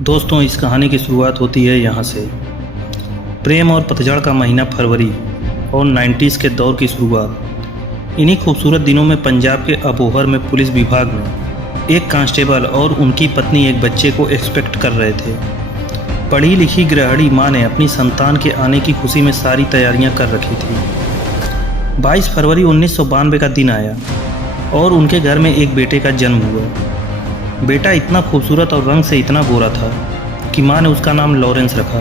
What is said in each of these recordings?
दोस्तों, इस कहानी की शुरुआत होती है यहाँ से। प्रेम और पतझड़ का महीना फरवरी और 90s के दौर की शुरुआत। इन्हीं खूबसूरत दिनों में पंजाब के अबोहर में पुलिस विभाग में एक कांस्टेबल और उनकी पत्नी एक बच्चे को एक्सपेक्ट कर रहे थे। पढ़ी लिखी गृहिणी माँ ने अपनी संतान के आने की खुशी में सारी तैयारियां कर रखी थी। 22 फरवरी 1992 का दिन आया और उनके घर में एक बेटे का जन्म हुआ। बेटा इतना खूबसूरत और रंग से इतना गोरा था कि माँ ने उसका नाम लॉरेंस रखा।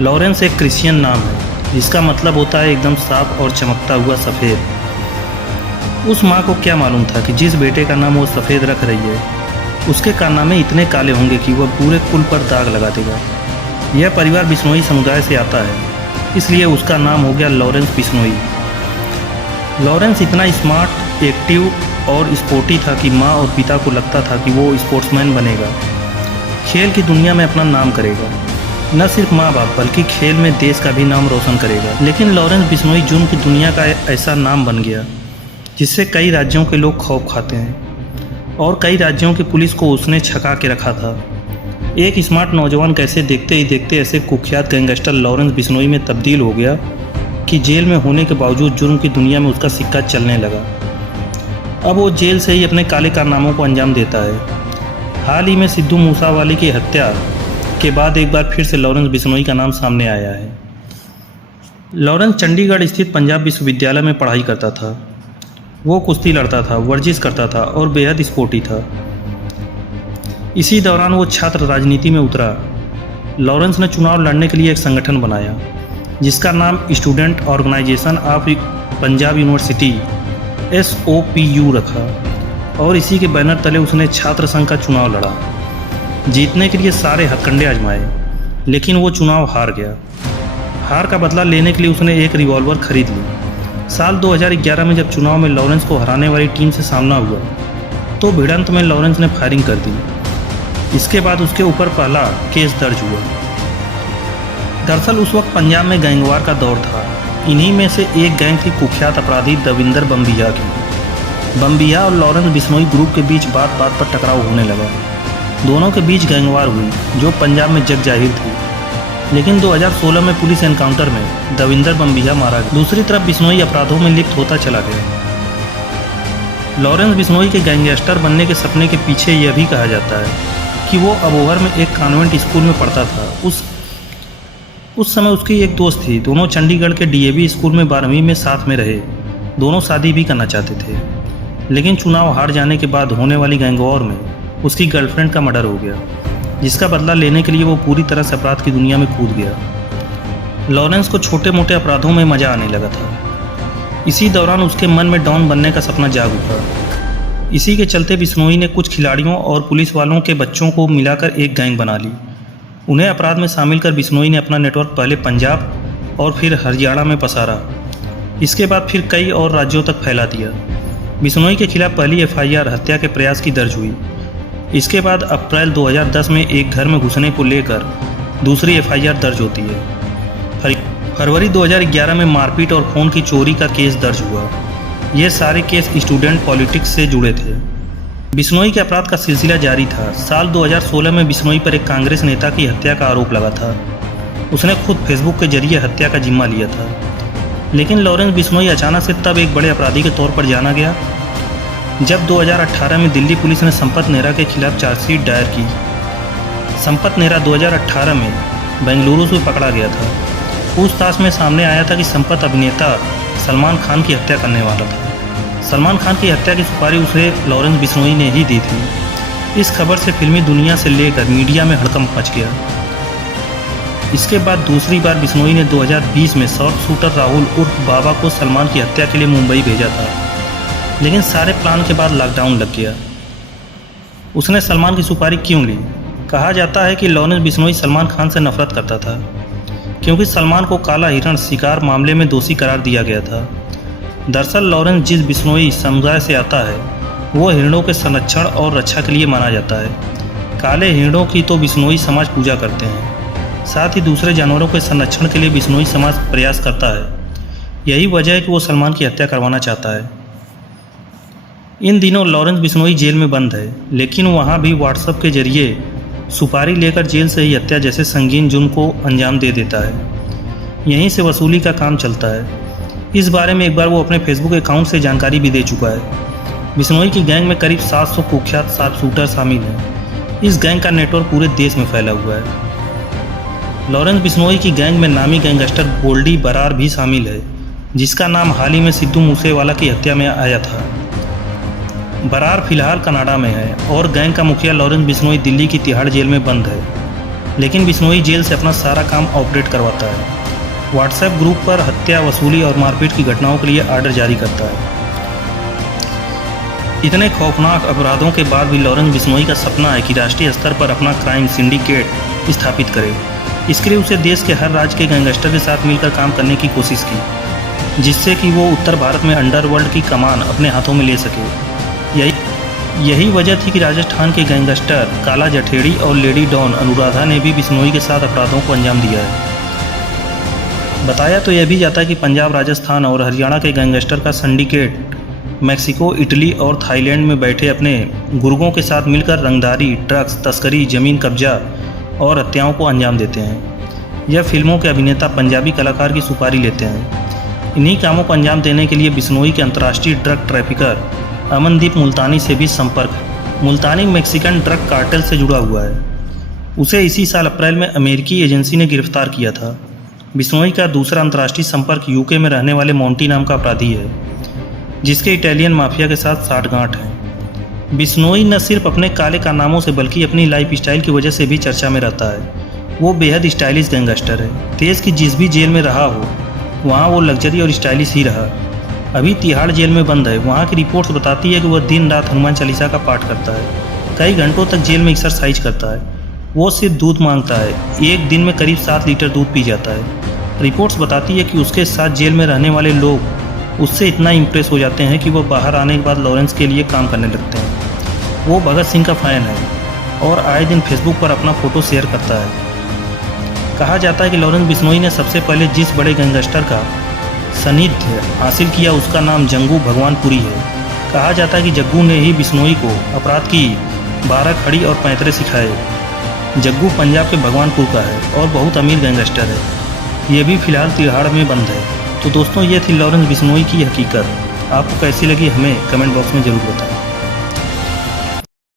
लॉरेंस एक क्रिश्चियन नाम है जिसका मतलब होता है एकदम साफ और चमकता हुआ सफ़ेद। उस माँ को क्या मालूम था कि जिस बेटे का नाम वो सफ़ेद रख रही है उसके कारनामे इतने काले होंगे कि वह पूरे कुल पर दाग लगा देगा। यह परिवार बिश्नोई समुदाय से आता है, इसलिए उसका नाम हो गया लॉरेंस बिश्नोई। लॉरेंस इतना स्मार्ट, एक्टिव और स्पोर्टी था कि माँ और पिता को लगता था कि वो स्पोर्ट्समैन बनेगा, खेल की दुनिया में अपना नाम करेगा। न सिर्फ माँ बाप बल्कि खेल में देश का भी नाम रोशन करेगा। लेकिन लॉरेंस बिश्नोई जुर्म की दुनिया का ऐसा नाम बन गया जिससे कई राज्यों के लोग खौफ खाते हैं और कई राज्यों की पुलिस को उसने छका के रखा था। एक स्मार्ट नौजवान कैसे देखते ही देखते ऐसे कुख्यात गैंगस्टर लॉरेंस बिश्नोई में तब्दील हो गया कि जेल में होने के बावजूद जुर्म की दुनिया में उसका सिक्का चलने लगा। अब वो जेल से ही अपने काले कारनामों को अंजाम देता है। हाल ही में सिद्धू मूसावाली की हत्या के बाद एक बार फिर से लॉरेंस बिश्नोई का नाम सामने आया है। लॉरेंस चंडीगढ़ स्थित पंजाब विश्वविद्यालय में पढ़ाई करता था। वो कुश्ती लड़ता था, वर्जिश करता था और बेहद स्पोर्टी था। इसी दौरान वो छात्र राजनीति में उतरा। लॉरेंस ने चुनाव लड़ने के लिए एक संगठन बनाया जिसका नाम student organisation of Punjab university SOPU रखा और इसी के बैनर तले उसने छात्र संघ का चुनाव लड़ा। जीतने के लिए सारे हथकंडे आजमाए लेकिन वो चुनाव हार गया। हार का बदला लेने के लिए उसने एक रिवॉल्वर खरीद ली। साल 2011 में जब चुनाव में लॉरेंस को हराने वाली टीम से सामना हुआ तो भिड़ंत में लॉरेंस ने फायरिंग कर दी। इसके बाद उसके ऊपर पहला केस दर्ज हुआ। दरअसल उस वक्त पंजाब में गैंगवार का दौर था। इन्हीं में से एक गैंग थी कुख्यात अपराधी दविंदर बम्बिया की। बम्बिया और लॉरेंस बिश्नोई ग्रुप के बीच बात बात पर टकराव होने लगा। दोनों के बीच गैंगवार हुई जो पंजाब में जग जाहिर थी। लेकिन 2016 में पुलिस एनकाउंटर में दविंदर बम्बिया मारा गया। दूसरी तरफ बिश्नोई अपराधों में लिप्त होता चला गया। लॉरेंस बिश्नोई के गैंगस्टर बनने के सपने के पीछे यह भी कहा जाता है कि वो अबोहर में एक कॉन्वेंट स्कूल में पढ़ता था। उस समय उसकी एक दोस्त थी। दोनों चंडीगढ़ के DAV स्कूल में 12वीं में साथ में रहे। दोनों शादी भी करना चाहते थे लेकिन चुनाव हार जाने के बाद होने वाली गैंगवॉर में उसकी गर्लफ्रेंड का मर्डर हो गया, जिसका बदला लेने के लिए वो पूरी तरह से अपराध की दुनिया में कूद गया। लॉरेंस को छोटे मोटे अपराधों में मजा आने लगा था। इसी दौरान उसके मन में डॉन बनने का सपना जाग उठा। इसी के चलते बिश्नोई ने कुछ खिलाड़ियों और पुलिस वालों के बच्चों को मिलाकर एक गैंग बना ली। उन्हें अपराध में शामिल कर बिश्नोई ने अपना नेटवर्क पहले पंजाब और फिर हरियाणा में पसारा। इसके बाद फिर कई और राज्यों तक फैला दिया। बिश्नोई के खिलाफ पहली FIR हत्या के प्रयास की दर्ज हुई। इसके बाद अप्रैल 2010 में एक घर में घुसने को लेकर दूसरी FIR दर्ज होती है। फरवरी 2011 में मारपीट और खून की चोरी का केस दर्ज हुआ। ये सारे केस स्टूडेंट पॉलिटिक्स से जुड़े थे। बिश्नोई के अपराध का सिलसिला जारी था। साल 2016 में बिश्नोई पर एक कांग्रेस नेता की हत्या का आरोप लगा था। उसने खुद फेसबुक के जरिए हत्या का जिम्मा लिया था। लेकिन लॉरेंस बिश्नोई अचानक से तब एक बड़े अपराधी के तौर पर जाना गया जब 2018 में दिल्ली पुलिस ने संपत नेहरा के खिलाफ चार्जशीट दायर की। संपत नेहरा 2018 में बेंगलुरु से पकड़ा गया था। पूछताछ में सामने आया था कि संपत अभिनेता सलमान खान की हत्या करने वाला था। सलमान खान की हत्या की सुपारी उसे लॉरेंस बिश्नोई ने ही दी थी। इस खबर से फिल्मी दुनिया से लेकर मीडिया में हड़कंप मच गया। इसके बाद दूसरी बार बिश्नोई ने 2020 में शॉर्ट शूटर राहुल उर्फ बाबा को सलमान की हत्या के लिए मुंबई भेजा था। लेकिन सारे प्लान के बाद लॉकडाउन लग गया। उसने सलमान की सुपारी क्यों ली? कहा जाता है कि लॉरेंस बिश्नोई सलमान खान से नफरत करता था क्योंकि सलमान को काला हिरण शिकार मामले में दोषी करार दिया गया था। दरअसल लॉरेंस जिस बिश्नोई समुदाय से आता है वो हिरणों के संरक्षण और रक्षा के लिए माना जाता है। काले हिरणों की तो बिश्नोई समाज पूजा करते हैं। साथ ही दूसरे जानवरों के संरक्षण के लिए बिश्नोई समाज प्रयास करता है। यही वजह है कि वो सलमान की हत्या करवाना चाहता है। इन दिनों लॉरेंस बिश्नोई जेल में बंद है, लेकिन वहाँ भी व्हाट्सएप के जरिए सुपारी लेकर जेल से ही हत्या जैसे संगीन जुर्म को अंजाम दे देता है। यहीं से वसूली का काम चलता है। इस बारे में एक बार वो अपने फेसबुक अकाउंट से जानकारी भी दे चुका है। बिश्नोई की गैंग में करीब 700 कुख्यात शार्पशूटर शामिल हैं। इस गैंग का नेटवर्क पूरे देश में फैला हुआ है। लॉरेंस बिश्नोई की गैंग में नामी गैंगस्टर गोल्डी बरार भी शामिल है, जिसका नाम हाल ही में सिद्धू मूसेवाला की हत्या में आया था। बरार फिलहाल कनाडा में है और गैंग का मुखिया लॉरेंस बिश्नोई दिल्ली की तिहाड़ जेल में बंद है, लेकिन बिश्नोई जेल से अपना सारा काम ऑपरेट करवाता है। व्हाट्सएप ग्रुप पर हत्या, वसूली और मारपीट की घटनाओं के लिए आर्डर जारी करता है। इतने खौफनाक अपराधों के बाद भी लॉरेंस बिश्नोई का सपना है कि राष्ट्रीय स्तर पर अपना क्राइम सिंडिकेट स्थापित करे। इसके लिए उसे देश के हर राज्य के गैंगस्टर के साथ मिलकर काम करने की कोशिश की, जिससे कि वो उत्तर भारत में अंडरवर्ल्ड की कमान अपने हाथों में ले सके। यही वजह थी कि राजस्थान के गैंगस्टर काला जठेड़ी और लेडी डॉन अनुराधा ने भी बिश्नोई के साथ अपराधों को अंजाम दिया है। बताया तो यह भी जाता है कि पंजाब, राजस्थान और हरियाणा के गैंगस्टर का सिंडिकेट मैक्सिको, इटली और थाईलैंड में बैठे अपने गुर्गों के साथ मिलकर रंगदारी, ड्रग्स तस्करी, जमीन कब्जा और हत्याओं को अंजाम देते हैं। यह फिल्मों के अभिनेता पंजाबी कलाकार की सुपारी लेते हैं। इन्हीं कामों को अंजाम देने के लिए बिश्नोई के अंतर्राष्ट्रीय ड्रग ट्रैफिकर अमनदीप मुल्तानी से भी संपर्क है। मुल्तानी मैक्सिकन ड्रग कार्टेल से जुड़ा हुआ है। उसे इसी साल अप्रैल में अमेरिकी एजेंसी ने गिरफ्तार किया था। बिश्नोई का दूसरा अंतर्राष्ट्रीय संपर्क यूके में रहने वाले मोंटी नाम का अपराधी है, जिसके इटालियन माफिया के साथ साठगांठ है। बिश्नोई न सिर्फ अपने काले कारनामों से बल्कि अपनी लाइफ स्टाइल की वजह से भी चर्चा में रहता है। वो बेहद स्टाइलिश गैंगस्टर है। देश की जिस भी जेल में रहा हो, वहाँ वो लग्जरी और स्टाइलिश ही रहा। अभी तिहाड़ जेल में बंद है। वहाँ की रिपोर्ट्स बताती है कि वह दिन रात हनुमान चालीसा का पाठ करता है। कई घंटों तक जेल में एक्सरसाइज करता है। वो सिर्फ दूध मांगता है। एक दिन में करीब 7 लीटर दूध पी जाता है। रिपोर्ट्स बताती है कि उसके साथ जेल में रहने वाले लोग उससे इतना इम्प्रेस हो जाते हैं कि वो बाहर आने के बाद लॉरेंस के लिए काम करने लगते हैं। वो भगत सिंह का फ़ैन है और आए दिन फेसबुक पर अपना फ़ोटो शेयर करता है। कहा जाता है कि लॉरेंस बिश्नोई ने सबसे पहले जिस बड़े गैंगस्टर का सानिध्य हासिल किया, उसका नाम जग्गू भगवानपुरी है। कहा जाता है कि जग्गू ने ही बिश्नोई को अपराध की 12 खड़ी और पैंतरे सिखाए। जग्गू पंजाब के भगवानपुर का है और बहुत अमीर गैंगस्टर है। ये भी फिलहाल तिहाड़ में बंद है। तो दोस्तों, ये थी लॉरेंस बिश्नोई की हकीकत। आपको कैसी लगी हमें कमेंट बॉक्स में ज़रूर बताएं।